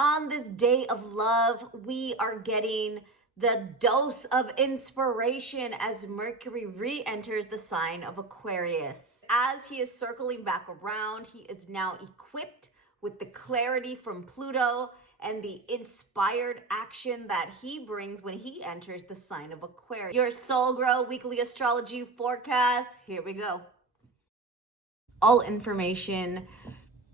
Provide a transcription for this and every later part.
On this day of love, we are getting the dose of inspiration as Mercury re-enters the sign of Aquarius. As he is circling back around, he is now equipped with the clarity from Pluto and the inspired action that he brings when he enters the sign of Aquarius. Your Soul Grow weekly astrology forecast. Here we go. All information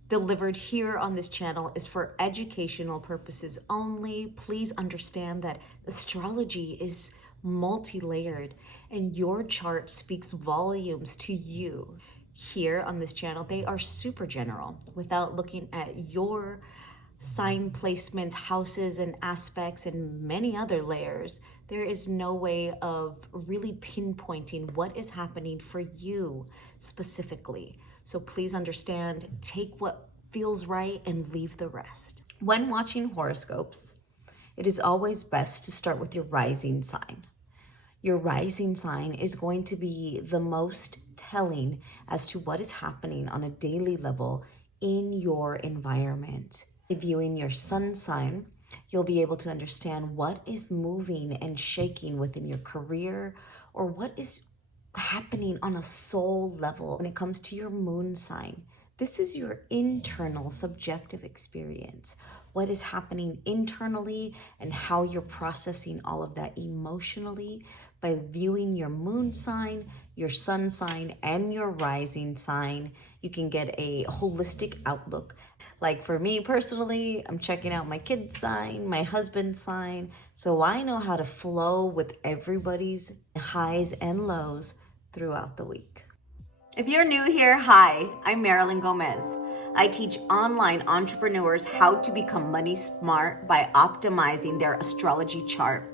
delivered here on this channel is for educational purposes only. Please understand that astrology is multi-layered and your chart speaks volumes to you. Here on this channel, they are super general without looking at your sign placements, houses and aspects, and many other layers. There is no way of really pinpointing what is happening for you specifically. So please understand, take what feels right and leave the rest. When watching horoscopes, it is always best to start with your rising sign. Your rising sign is going to be the most telling as to what is happening on a daily level in your environment. Viewing your sun sign, you'll be able to understand what is moving and shaking within your career or what is happening on a soul level. When it comes to your moon sign, this is your internal subjective experience. What is happening internally and how you're processing all of that emotionally. By viewing your moon sign, your sun sign, and your rising sign, you can get a holistic outlook. Like for me personally, I'm checking out my kid's sign, my husband's sign, so I know how to flow with everybody's highs and lows throughout the week. If you're new here, hi, I'm Marilyn Gomez. I teach online entrepreneurs how to become money smart by optimizing their astrology chart.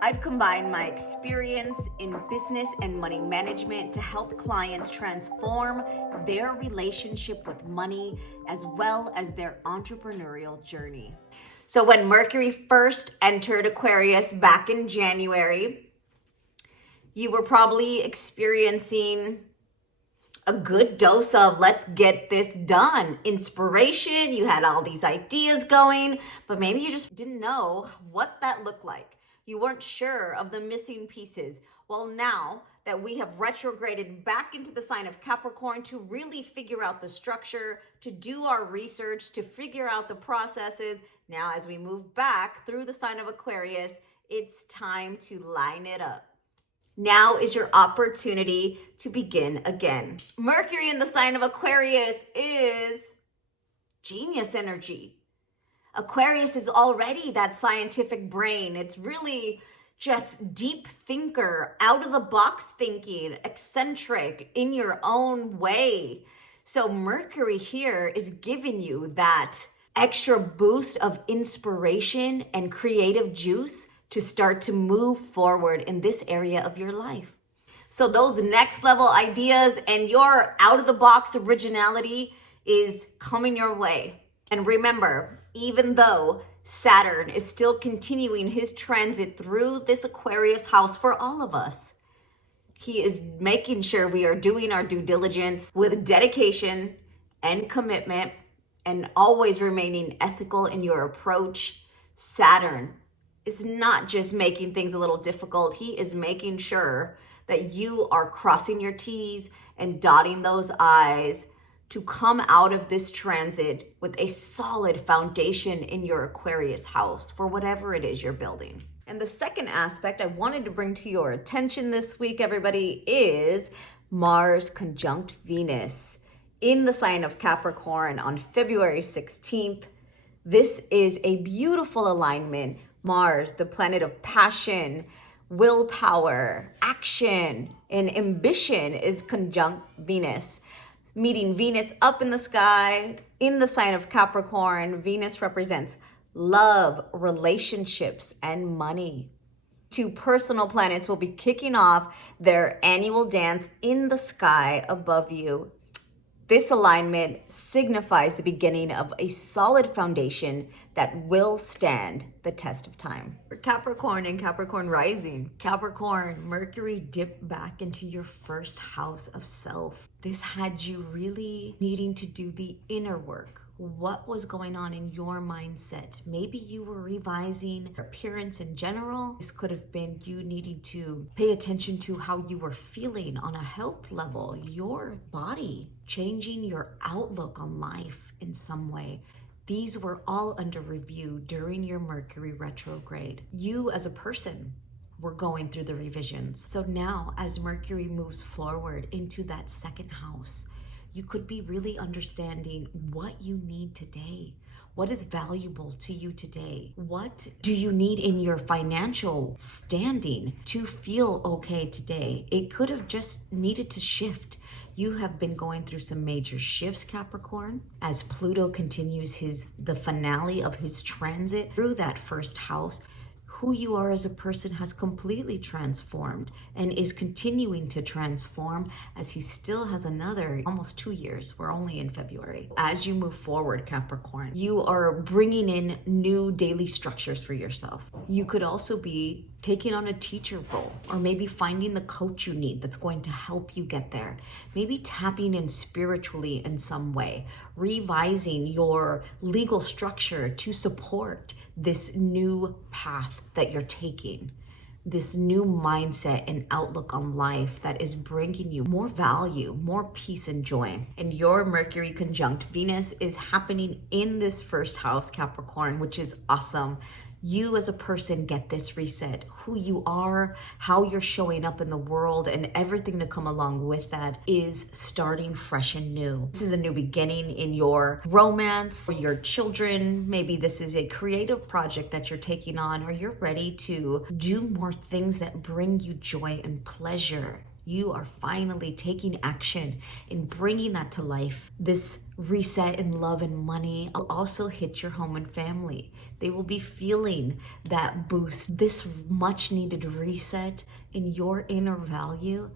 I've combined my experience in business and money management to help clients transform their relationship with money as well as their entrepreneurial journey. So when Mercury first entered Aquarius back in January, you were probably experiencing a good dose of let's get this done. Inspiration, you had all these ideas going, but maybe you just didn't know what that looked like. You weren't sure of the missing pieces. Well, now that we have retrograded back into the sign of Capricorn to really figure out the structure, to do our research, to figure out the processes, now as we move back through the sign of Aquarius, it's time to line it up. Now is your opportunity to begin again. Mercury in the sign of Aquarius is genius energy. Aquarius is already that scientific brain. It's really just deep thinker, out of the box thinking, eccentric in your own way. So Mercury here is giving you that extra boost of inspiration and creative juice to start to move forward in this area of your life. So those next level ideas and your out of the box originality is coming your way. And remember, even though Saturn is still continuing his transit through this Aquarius house for all of us, he is making sure we are doing our due diligence with dedication and commitment and always remaining ethical in your approach. Saturn is not just making things a little difficult. He is making sure that you are crossing your T's and dotting those I's to come out of this transit with a solid foundation in your Aquarius house for whatever it is you're building. And the second aspect I wanted to bring to your attention this week, everybody, is Mars conjunct Venus in the sign of Capricorn on February 16th. This is a beautiful alignment. Mars, the planet of passion, willpower, action, and ambition, is conjunct Venus. Meeting Venus up in the sky in the sign of Capricorn. Venus represents love, relationships, and money. Two personal planets will be kicking off their annual dance in the sky above you. This alignment signifies the beginning of a solid foundation that will stand the test of time. For Capricorn and Capricorn rising, Capricorn, Mercury dipped back into your first house of self. This had you really needing to do the inner work, what was going on in your mindset. Maybe you were revising your appearance in general. This could have been you needing to pay attention to how you were feeling on a health level, your body, changing your outlook on life in some way. These were all under review during your Mercury retrograde. You as a person were going through the revisions. So now, as Mercury moves forward into that second house, you could be really understanding what you need today. What is valuable to you today? What do you need in your financial standing to feel okay today? It could have just needed to shift. You have been going through some major shifts, Capricorn, as Pluto continues the finale of his transit through that first house. Who you are as a person has completely transformed and is continuing to transform, as he still has another almost 2 years. We're only in February. As you move forward, Capricorn, you are bringing in new daily structures for yourself. You could also be taking on a teacher role, or maybe finding the coach you need that's going to help you get there. Maybe tapping in spiritually in some way, revising your legal structure to support this new path that you're taking, this new mindset and outlook on life that is bringing you more value, more peace and joy. And your Mercury conjunct Venus is happening in this first house, Capricorn, which is awesome. You as a person get this reset. Who you are, how you're showing up in the world, and everything to come along with that is starting fresh and new. This is a new beginning in your romance, or your children. Maybe this is a creative project that you're taking on, or you're ready to do more things that bring you joy and pleasure. You are finally taking action and bringing that to life. This reset in love and money will also hit your home and family. They will be feeling that boost. This much needed reset in your inner value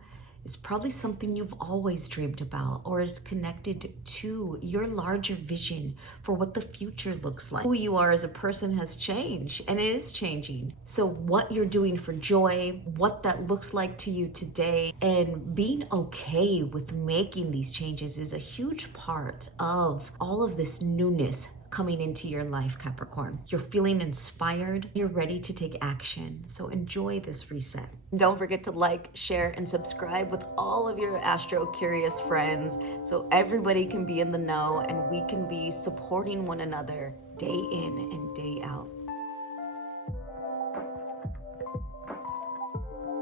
is probably something you've always dreamed about, or is connected to your larger vision for what the future looks like. Who you are as a person has changed and is changing. So what you're doing for joy, what that looks like to you today, and being okay with making these changes is a huge part of all of this newness coming into your life, Capricorn. You're feeling inspired. You're ready to take action. So enjoy this reset. Don't forget to like, share, and subscribe with all of your astro curious friends so everybody can be in the know and we can be supporting one another day in and day out.